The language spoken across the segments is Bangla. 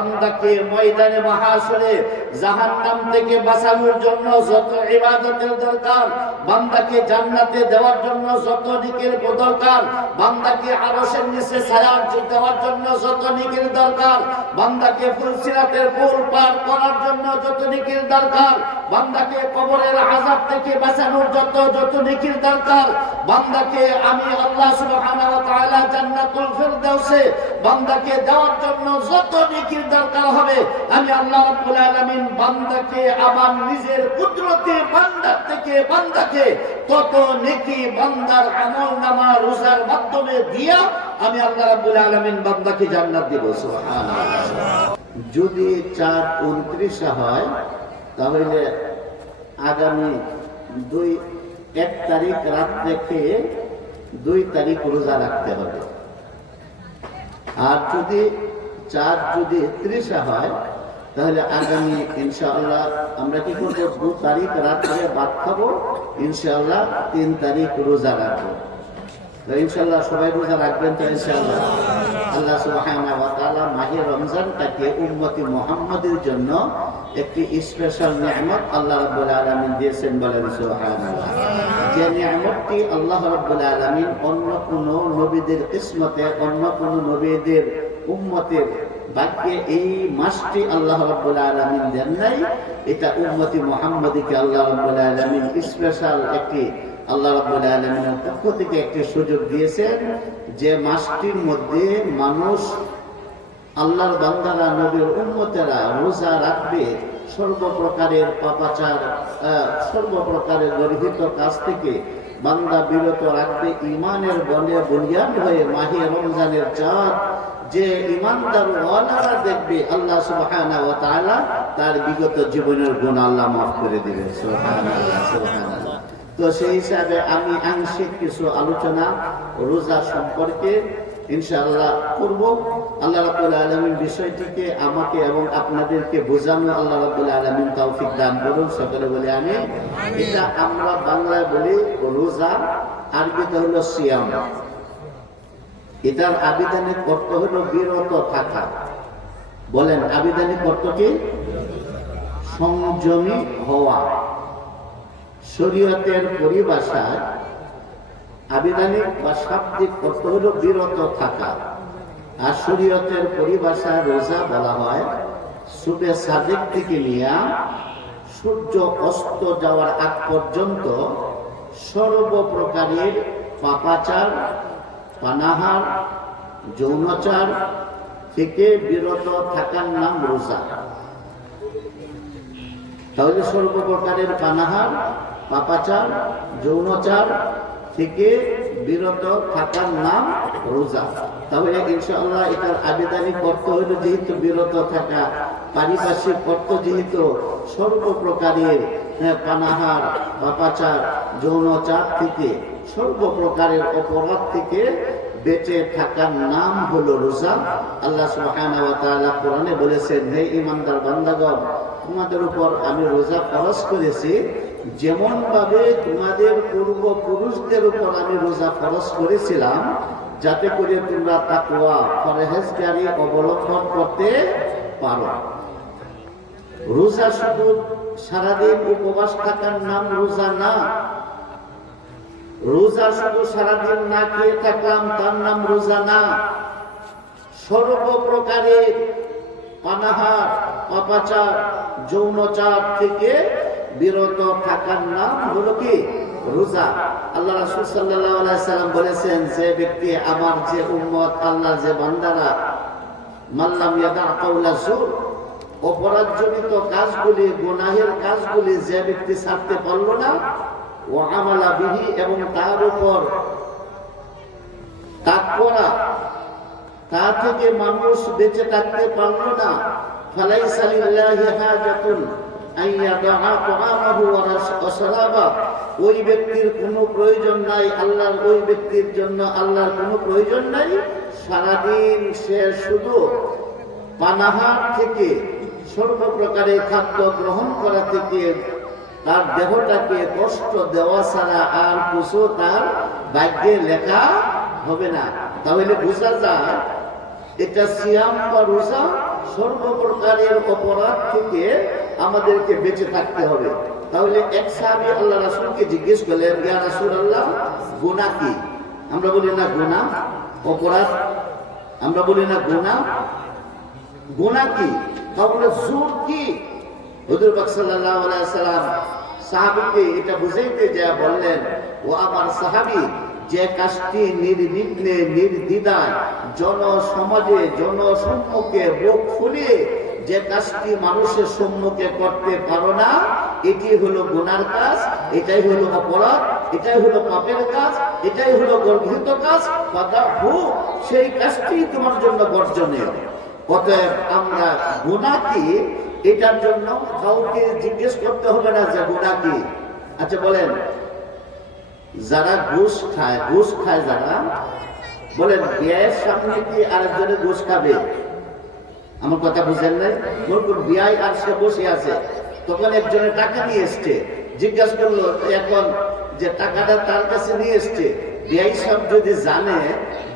বান্দাকে ময়দানে মহাসরে জাহান্নাম থেকে বাঁচানোর জন্য যত ইবাদতের দরকার, বান্দাকে জান্নাতে দেওয়ার জন্য যত নিকের দরকার, বান্দাকে আরশের নিচে ছায়ার দেওয়ার জন্য যত নিকের দরকার, বান্দাকে ফুলসিরাতের পুল পার করার জন্য যত নিকের দরকার, বান্দাকে কবরের আযাব থেকে বাঁচানোর যত যত নিকির দরকার, বান্দাকে আমি আল্লাহ সুবহানাহু ওয়া তাআলা জান্নাতুল ফিরদাউসে বান্দাকে দেওয়ার জন্য যত নিকির দরকার হবে। আমি আল্লাহ রাব্বুল আলামিন বান্দাকে, আমার নিজের কুদরতে বান্দার থেকে বান্দাকে তত নেকি বান্দার আমল নামা রোজার মাধ্যমে দিয়া আমি আল্লাহ রাব্বুল আলামিন বান্দাকে জান্নাত দেব। সুবহানাল্লাহ। যদি চার উনত্রিশে হয়, তাহলে আগামী দুই, এক তারিখ রাত থেকে দুই তারিখ রোজা রাখতে হবে। আর যদি চার যদি ত্রিশে হয়, তাহলে আগামী ইনশাআল্লাহ আমরা কি করব? দু তারিখ রাত্রে ভাত খাব, ইনশাআল্লাহ তিন তারিখ রোজা রাখব। সবাই রোজা রাখবেন তো ইনশাআল্লাহ? আল্লাহ রমজানটাকে জন্য একটি স্পেশাল নিয়ামত আল্লাহ আলামিন দিয়েছেন বলেন যে নিয়ামতটি আল্লাহ আলামিন অন্য কোন নবীদের কিসমতে, অন্য কোন নবীদের উম্মতের বাক্যে এই মাসটি আল্লাহ রাব্বুল আলামিন দেন নাই। এটা উম্মতি মুহাম্মাদিকে আল্লাহ রাব্বুল আলামিন স্পেশাল একটি আল্লাহ রাব্বুল আলামিনের পক্ষ থেকে একটি সুযোগ দিয়েছেন যে মাসটির মধ্যে মানুষ আল্লাহর বান্দারা, নবীর উম্মতেরা রোজা রাখবে সর্বপ্রকারের পাপাচার সর্বপ্রকারের গর্হিত কাজ থেকে বান্দা বিরত রাখবে ইমানের বনে বলিয়ান হয়ে মাহি রমজানের চাঁদ। যে ইমানদার ওয়ালারা দেখবে, আল্লাহ সুবাহ তার বিগত জীবনের গুণ আল্লাহ মাফ করে দিবে। তো সেই হিসাবে আমি আংশিক কিছু আলোচনা, রোজা সম্পর্কে ইনশাআল্লাহ করব। আল্লাহ রাব্বুল আলামিন বিষয়টিকে আমাকে এবং আপনাদেরকে বোঝানো আল্লাহ রাব্বুল আলামিন তৌফিক দান করুন সকলে বলে আমি এটা আমরা বাংলায় বলি রোজা আরবিতে হলো সিয়াম। এটার আবিধানিক অর্থ হলো বিরত থাকা। বলেন আবিধানিক অর্থ কি? সংযমী হওয়া। শরীয়তের পরিভাষায় আবিধানিক বা শাব্দিক অর্থ হল বিরত থাকা। আর শরীয়তের পরিভাষায় রোজা বলা হয় সুবে সাদেক থেকে নিয়ে সূর্য অস্ত যাওয়ার আগ পর্যন্ত সর্বপ্রকারের পাপাচার, পানাহার, যৌনচার থেকে বিরত থাকার নাম রোজা। তাহলে সর্বপ্রকারের পানাহার, পাপাচার, যৌনচার থেকে বিরত থাকার নাম রোজা। তাহলে ইনশাআল্লাহ এটার আবেদানিক অর্থ হইল যেহেতু বিরত থাকা পারিপার্শ্বিক অর্থ যেহেতু সর্বপ্রকারের হ্যাঁ, পানাহার পাপাচার যৌনচার থেকে সর্বপ্রকারের অপরাধ থেকে বেঁচে থাকার নাম হলো রোজা। আল্লাহ তাআলা কোরআনে বলেছেন হে ইমানদার বান্দাগণ তোমাদের উপর আমি রোজা খরচ করেছি যেমন ভাবে তোমাদের পূর্বপুরুষদের উপর আমি রোজা ফরজ করেছিলাম, যাতে করে তোমরা তাকওয়া, পরহেজগারি অবলম্বন করতে পারো। রোজা শুধু সারাদিন উপবাস থাকার নাম রোজা না, রোজা শুধু সারাদিন না খেয়ে থাকলাম তার নাম রোজা না। সর্বপ্রকারের পানাহার পাপাচার যৌনচার থেকে বিরত থাকার নাম হলো কি? রোজা। আল্লাহ রাসূল সাল্লাম বলেছেন, যে ব্যক্তি আমার যে উম্মত আল্লাহ যে বান্দারা মাল্লাম ইয়াদা কাউলা জুর অপরাধজনিত কাজগুলি, গুনাহের কাজগুলি যে ব্যক্তি ছাড়তে পারল না ও আমালা বিহি এবং তার উপর তাক করা, তা থেকে মানুষ বেঁচে থাকতে পারল না। ফালাইসা লিল্লাহি হাজাতুন। ওই ব্যক্তির কোনো প্রয়োজন নাই, আল্লাহর ওই ব্যক্তির জন্য আল্লাহর কোনো প্রয়োজন নাই। সারাদিন সে শুধু পানাহার থেকে সর্বপ্রকারের খাদ্য গ্রহণ করা থেকে, তার দেহটাকে কষ্ট দেওয়া ছাড়া আর কিছু তার ভাগ্যে লেখা হবে না। তাহলে বোঝা যায়, এটা সিয়াম বা রোজা সর্বপ্রকারের অপরাধ থেকে আমাদেরকে বেঁচে থাকতে হবে। তাহলে এক সাহাবি আল্লাহ রাসুলকে জিজ্ঞেস করলেন, ইয়া রাসূলুল্লাহ, গুনাহ কি? আমরা বলি, না, গুনাহ, অপরাধ। আমরা বলি, না, গুনাহ। গুনাহ কি? তাহলে জোর কি? হুজুর পাক আলাইহি সাল্লাম সাহাবীকে এটা বুঝাইতে যা বললেন, ও আমার সাহাবী, যে কাজটি নির্বিঘ্নে, নির্দ্বিধায় জনসমাজে, জনসম্মুখে বুক ফুলিয়ে যে কাজটি মানুষের সম্মুখে করতে পারো না, এটি হলো গুনার কাজ, এটাই হলো অপরাধ, এটাই হলো পাপের কাজ, এটাই হলো গর্হিত কাজ কথা সেই কাজটি তোমার জন্য বর্জনীয়। অতএব আমরা গুণা কি? এটার জন্য কাউকে জিজ্ঞেস করতে হবে না যে গুণা কি। আচ্ছা বলেন, যারা ঘুষ খায় ঘুষ খায় যারা, বলেন, বিয়ের সামনে কি আরেকজনে ঘুষ খাবে? আমার কথা বুঝেন নাই? বলুন বিয়াই আর সে বসে আছে। তখন একজনের টাকা নিয়ে এসছে। জিজ্ঞাসা করল, এখন যে টাকাটা তার কাছে নিয়ে এসছে বিয়াই সব যদি জানে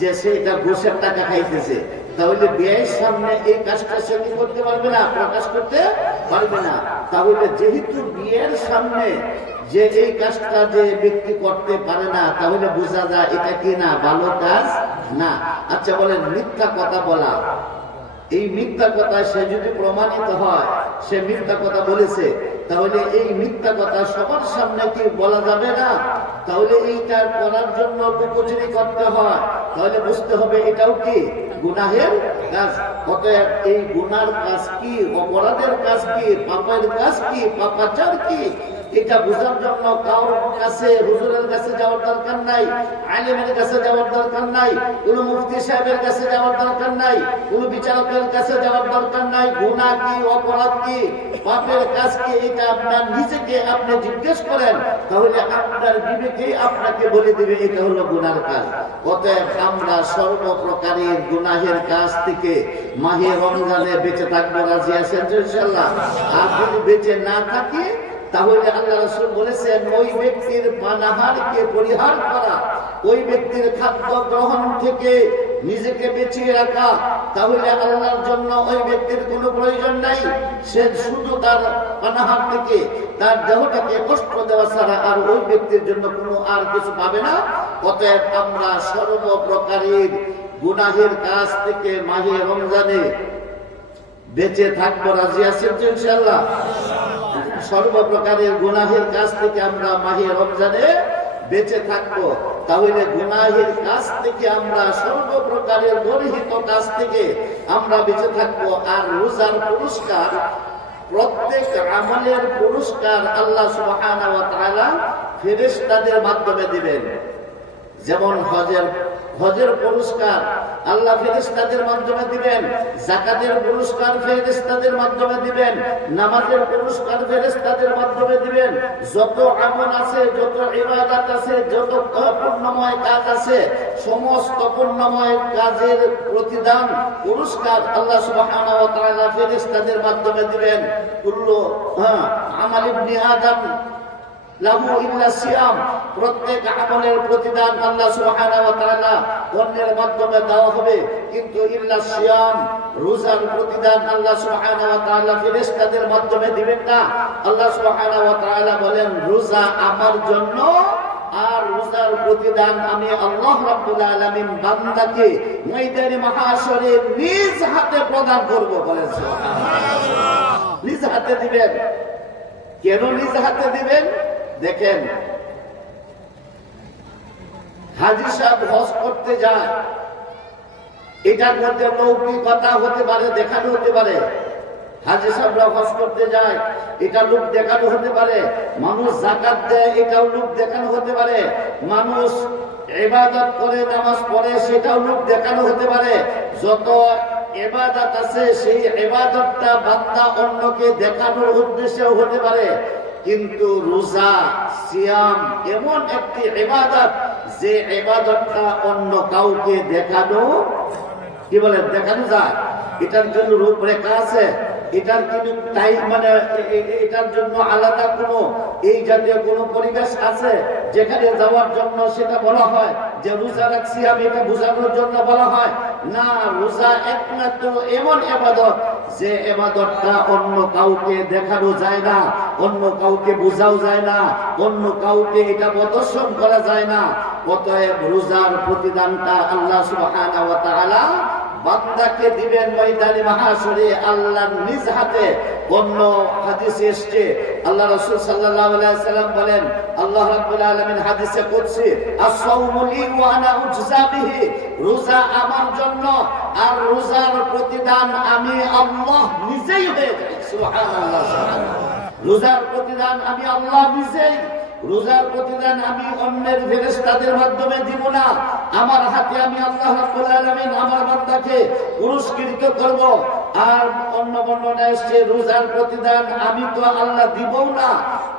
যে সে এটা ঘুষের টাকা খাইতেছে, তাহলে বিয়ের সামনে এই কাজটা সে করতে পারবে না? প্রকাশ করতে পারবে না। তাহলে যেহেতু বিয়ের সামনে যে এই কাজটা যে ব্যক্তি করতে পারে না, তাহলে বোঝা যায় এটা কি না, ভালো কাজ না? আচ্ছা বলেন, মিথ্যা কথা বলা। এই মিথ্যা কথা সে যদি প্রমাণিত হয়, সে মিথ্যা কথা বলেছে, তাহলে এই মিথ্যা কথা সবার সামনে কি বলা যাবে না? তাহলে এইটা করার জন্য লুকোচুরি করতে হয়। তাহলে বুঝতে হবে এটাও কি গুনাহের কাজ? অতএব এই গুনার কাজ কি, অপরাধের কাজ কি, পাপের কাজ কি, পাপাচার কি? এটা বোঝার জন্য কারোর কাছে, হুজুরের কাছে যাওয়ার দরকার নাই, আলিমের কাছে যাওয়ার দরকার নাই, কোন মুফতি সাহেবের কাছে যাওয়ার দরকার নাই, কোন বিচারকের কাছে যাওয়ার দরকার নাই, গুনাহ কি, অপরাধ কি, পাপের কাজ কি, এটা আপনার নিজেকে আপনি জিজ্ঞেস করেন, তাহলে আপনার বিবেকে আপনাকে বলে দিবে, এটা হলো গুনার কাজ। অতএব আমরা সর্বপ্রকারের গুনাহের কাজ থেকে মাহে রমজানে বেঁচে থাকব, রাজি আছেন ইনশাল্লাহ আর যদি বেঁচে না থাকি তাহলে আল্লাহ রসুল বলেছেন, ওই ব্যক্তির পানাহারকে পরিহার করা, ওই ব্যক্তির খাদ্য গ্রহণ থেকে নিজেকে বেঁচিয়ে রাখা, তাহলে আল্লাহর জন্য ওই ব্যক্তির কোনো প্রয়োজন নাই। সে শুধু তার পানাহার থেকে, তার দেহটাকে কষ্ট দেওয়া ছাড়া আর ওই ব্যক্তির জন্য কোনো আর কিছু পাবে না। অতএব আমরা সর্বপ্রকারের গুনাহের কাজ থেকে মাহে রমজানে বেঁচে থাকব, রাজি আছেন ইনশাল্লাহ সর্বপ্রকারের গুনাহের কাজ থেকে আমরা মাহে রমজানে বেঁচে থাকব। তাহলে গুনাহের কাজ থেকে আমরা সর্বপ্রকারের গর্হিত কাজ থেকে আমরা বেঁচে থাকব আর রোজার পুরস্কার, প্রত্যেক আমলের পুরস্কার আল্লাহ সুবহানাহু ওয়া তাআলা ফেরেশতাদের মাধ্যমে দিবেন। যেমন হজের হজের পুরস্কার আল্লাহ ফেরেশতাদের মাধ্যমে দিবেন, জাকাতের পুরস্কার ফেরেশতাদের মাধ্যমে দিবেন, নামাজের পুরস্কার ফেরেশতাদের মাধ্যমে দিবেন। যত আমল আছে, যত ইবাদত আছে, যত পূর্ণময় কাজ আছে, সমস্ত পূর্ণময় কাজের প্রতিদান পুরস্কার আল্লাহ সুবহানাহু ওয়া তাআলা ফেরেশতাদের মাধ্যমে দিবেন। কুল্লু হ্যাঁ আমাল ইবনে আদম লাহু ইল্লা প্রত্যেক আমলের প্রতিদান আল্লাহ সুবহানাহু ওয়া তাআলা অন্যের মাধ্যমে দেওয়া হবে। কিন্তু ইল্লা সিয়াম, রোজার প্রতিদান আল্লাহ সুবহানাহু ওয়া তাআলা ফেরেশতাদের মাধ্যমে দিবেন না। আল্লাহ সুবহানাহু ওয়া তাআলা বলেন, রোজা আমার জন্য আর রোজার প্রতিদান আমি আল্লাহ রাব্বুল আলামিন বান্দাকে ময়দানে মাহশরে নিজ হাতে প্রদান করব। বলেন সুবহানাল্লাহ। নিজ হাতে দিবেন। কেন নিজ হাতে দিবেন? দেখেন। হাজি সাহেব হজ করতে যায়। এটার মধ্যে লৌকিকতা হতে পারে, দেখানো হতে পারে। হাজি সাহেবরা হজ করতে যায়, এটা লোক দেখানো হতে পারে। মানুষ জাকাত দেয়, এটাও লোক দেখানো হতে পারে। মানুষ এবাদত করে, নামাজ পড়ে, সেটাও লোক দেখানো হতে পারে। যত এবাদত আছে, সেই এবাদতটা বান্দা অন্যকে দেখানোর উদ্দেশ্যেও হতে পারে। কিন্তু রোজা, সিয়াম এমন একটি এবাদত যে এবাদতটা অন্য কাউকে দেখানো কি বলে, দেখানো যায়? এটার জন্য রূপরেখা আছে, এটার কিন্তু টাইম মানে এটার জন্য আলাদা কোনো এই জাতীয় কোনো পরিবেশ আছে যেখানে যাওয়ার জন্য সেটা বলা হয়, যে রোজা রাখছি আমি এটা বোঝানোর জন্য বলা হয়। না, রোজা একমাত্র এমন এবাদত যে এবাদতটা অন্য কাউকে দেখানো যায় না, অন্য কাউকে বোঝাও যায় না, অন্য কাউকে এটা প্রদর্শন করা যায় না। অতএব রোজার প্রতিদানটা আল্লাহ সুবহানাহু ওয়া তাআলা বান্দাকে দিবেন ময়দানে মাহাশরে আল্লাহ নিজ হাতে। অন্য হাদিসে এসছে, আল্লাহ রাসূল সাল্লাল্লাহু আলাইহি সাল্লাম বলেন, আল্লাহ রাব্বুল আলামিন হাদিসে কুদসি আস-সাওমু ওয়া আনা উজজা বিহি। রোজা আমার জন্য আর রোজার প্রতিদান আমি আল্লাহ নিজেই হয়ে যাই। রোজার প্রতিদান আমি আল্লাহ নিজেই, রোজার প্রতিদান আমি অন্যের ফেরেশতাদের মাধ্যমে দিব না। আমার হাতে আমি আল্লাহ আমার বান্দাকে পুরস্কৃত করব। আর অন্য বর্ণনা এসছে, রোজার প্রতিদান আমি তো আল্লাহ দিবও না।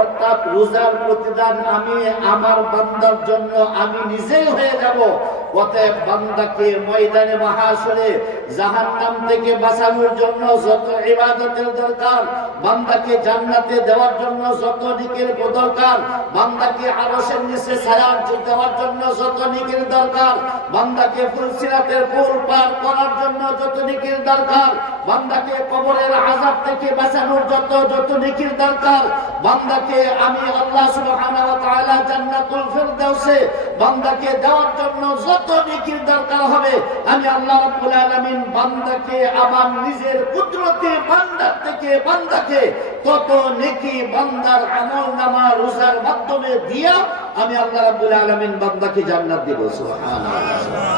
অর্থাৎ রোজার প্রতিদান আমি আমার বান্দার জন্য আমি নিজেই হয়ে যাব। অতএব বান্দাকে ময়দানে মহাসরে জাহান্নাম থেকে বাঁচানোর জন্য যত ইবাদতের দরকার, বান্দাকে জান্নাতে দেওয়ার জন্য যত নিকের দরকার, বান্দাকে আরশের নিচে ছায়ার দেওয়ার জন্য যত নিকের দরকার, বান্দাকে ফুলসিরাতের পুল পার করার জন্য যত নিকের দরকার, বান্দাকে কবরের আযাব থেকে বাঁচানোর যত যত নিকির দরকার, বান্দাকে আমি আল্লাহ সুবহানাহু ওয়া তাআলা জান্নাতুল ফিরদাউসে বান্দাকে দেওয়ার জন্য যত নিকির দরকার হবে, আমি আল্লাহ রাব্বুল আলামিন বান্দাকে, আমার নিজের কুদরতে বান্দার থেকে বান্দাকে তত নেকি বান্দার আমল নামা রোজার মাধ্যমে দিয়া আমি আল্লাহ রাব্বুল আলামিন বান্দাকে জান্নাত দেব। সুবহানাল্লাহ।